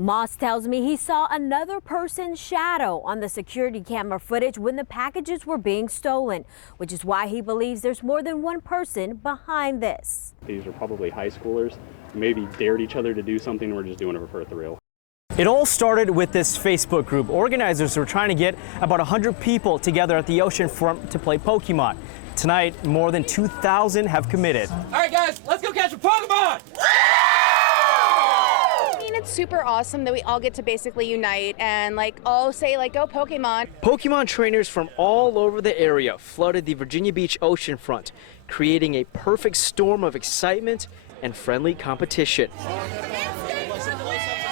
Moss tells me he saw another person's shadow on the security camera footage when the packages were being stolen, which is why he believes there's more than one person behind this. These are probably high schoolers, maybe dared each other to do something. We're just doing it for a thrill. It all started with this Facebook group. Organizers were trying to get about 100 people together at the ocean front to play Pokemon. Tonight, more than 2,000 have committed. All right, guys, let's go catch a Pokemon! It's super awesome that we all get to basically unite and all say go Pokemon. Pokemon trainers from all over the area flooded the Virginia Beach oceanfront, creating a perfect storm of excitement and friendly competition.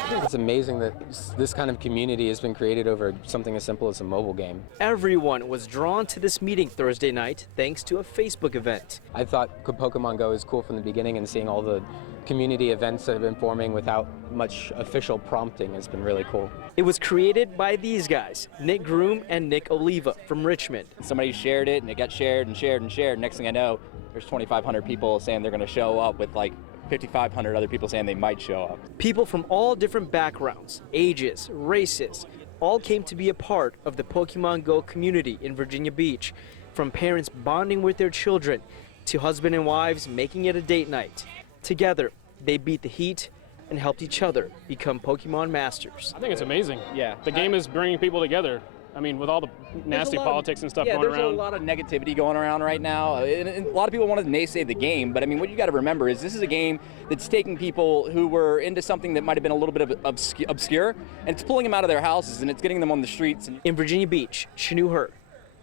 It's amazing that this kind of community has been created over something as simple as a mobile game. Everyone was drawn to this meeting Thursday night thanks to a Facebook event. I thought Pokemon Go was cool from the beginning, and seeing all the community events that have been forming without much official prompting has been really cool. It was created by these guys, Nick Groom and Nick Oliva from Richmond. Somebody shared it and it got shared and shared and shared. Next thing I know, there's 2,500 people saying they're going to show up with 5,500 other people saying they might show up. People from all different backgrounds, ages, races, all came to be a part of the Pokemon Go community in Virginia Beach, from parents bonding with their children to husband and wives making it a date night. Together, they beat the heat and helped each other become Pokemon masters. I think it's amazing. Yeah. The game is bringing people together. I mean, with all the nasty politics and stuff going around. Yeah, there's a lot of negativity going around right now. And a lot of people want to naysay the game, but I mean, what you got to remember is this is a game that's taking people who were into something that might have been a little bit of obscure, and it's pulling them out of their houses and it's getting them on the streets. In Virginia Beach, Shanu Hur,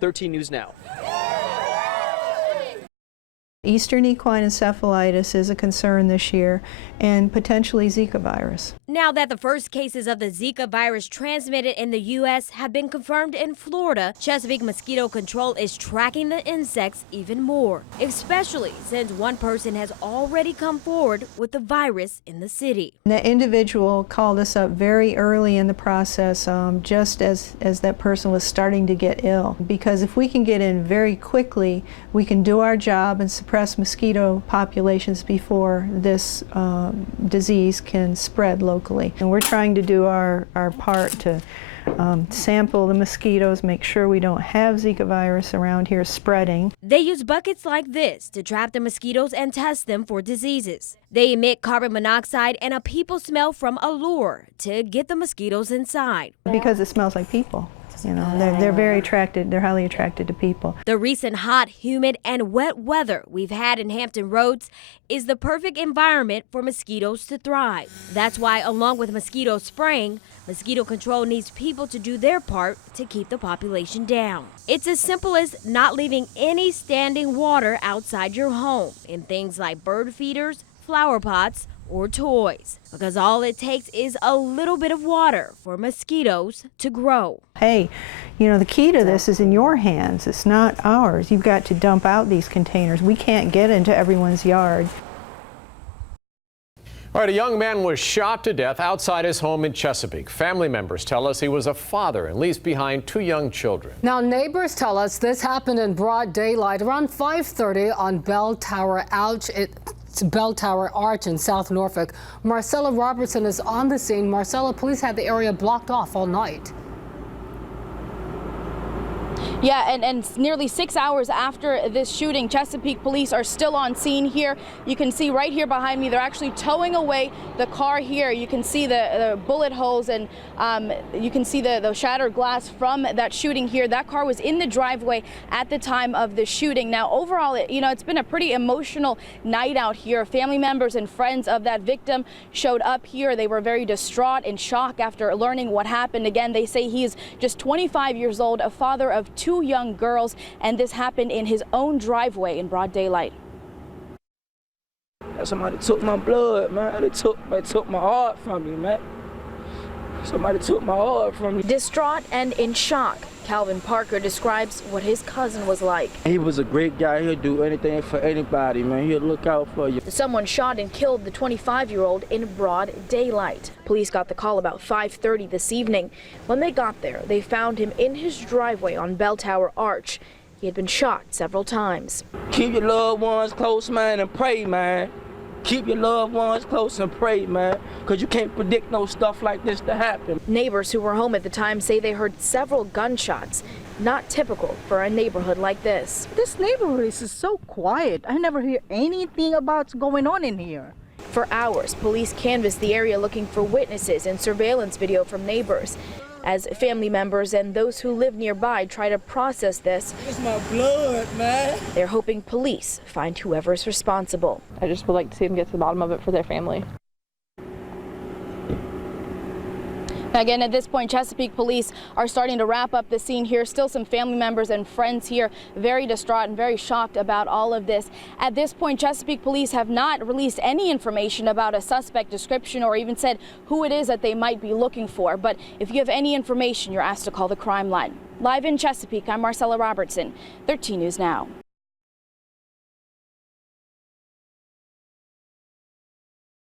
13 News Now. Eastern equine encephalitis is a concern this year, and potentially Zika virus. Now that the first cases of the Zika virus transmitted in the U.S. have been confirmed in Florida, Chesapeake Mosquito Control is tracking the insects even more, especially since one person has already come forward with the virus in the city. The individual called us up very early in the process, just as that person was starting to get ill. Because if we can get in very quickly, we can do our job and suppress mosquito populations before this disease can spread locally. And we're trying to do our part to sample the mosquitoes, make sure we don't have Zika virus around here spreading. They use buckets like this to trap the mosquitoes and test them for diseases. They emit carbon monoxide and a people smell from a lure to get the mosquitoes inside. Because it smells like people. You know, they're very attracted, they're highly attracted to people. The recent hot, humid, and wet weather we've had in Hampton Roads is the perfect environment for mosquitoes to thrive. That's why, along with mosquito spraying, mosquito control needs people to do their part to keep the population down. It's as simple as not leaving any standing water outside your home in things like bird feeders, flower pots, or toys, because all it takes is a little bit of water for mosquitoes to grow. Hey, you know, the key to this is in your hands. It's not ours. You've got to dump out these containers. We can't get into everyone's yard. All right, a young man was shot to death outside his home in Chesapeake. Family members tell us he was a father and leaves behind 2 young children. Now, neighbors tell us this happened in broad daylight around 5:30 on Bell Tower Arch in South Norfolk. Marcella Robertson is on the scene. Marcella, police had the area blocked off all night. Yeah, and nearly 6 hours after this shooting, Chesapeake police are still on scene here. You can see right here behind me, they're actually towing away the car here. You can see the bullet holes, and you can see the shattered glass from that shooting here. That car was in the driveway at the time of the shooting. Now, overall, it's been a pretty emotional night out here. Family members and friends of that victim showed up here. They were very distraught and shocked after learning what happened. Again, they say he is just 25 years old, a father of 2 young girls, and this happened in his own driveway in broad daylight. Somebody took my blood, man. They took my heart from me, man. Somebody took my heart from me. Distraught and in shock, Calvin Parker describes what his cousin was like. He was a great guy. He'll do anything for anybody, man. He'll look out for you. Someone shot and killed the 25-year-old in broad daylight. Police got the call about 5:30 this evening. When they got there, they found him in his driveway on Bell Tower Arch. He had been shot several times. Keep your loved ones close, man, and pray, man. keep your loved ones close and pray, man, because you can't predict no stuff like this to happen. Neighbors who were home at the time say they heard several gunshots, not typical for a neighborhood like this. This neighborhood is so quiet. I never hear anything about what's going on in here. For hours, police canvassed the area looking for witnesses and surveillance video from neighbors. As family members and those who live nearby try to process this, It's my blood, man. they're hoping police find whoever's responsible. I just would like to see them get to the bottom of it for their family. Again, at this point, Chesapeake police are starting to wrap up the scene here. Still some family members and friends here very distraught and very shocked about all of this. At this point, Chesapeake police have not released any information about a suspect description or even said who it is that they might be looking for. But if you have any information, you're asked to call the crime line. Live in Chesapeake, I'm Marcella Robertson, 13 News Now.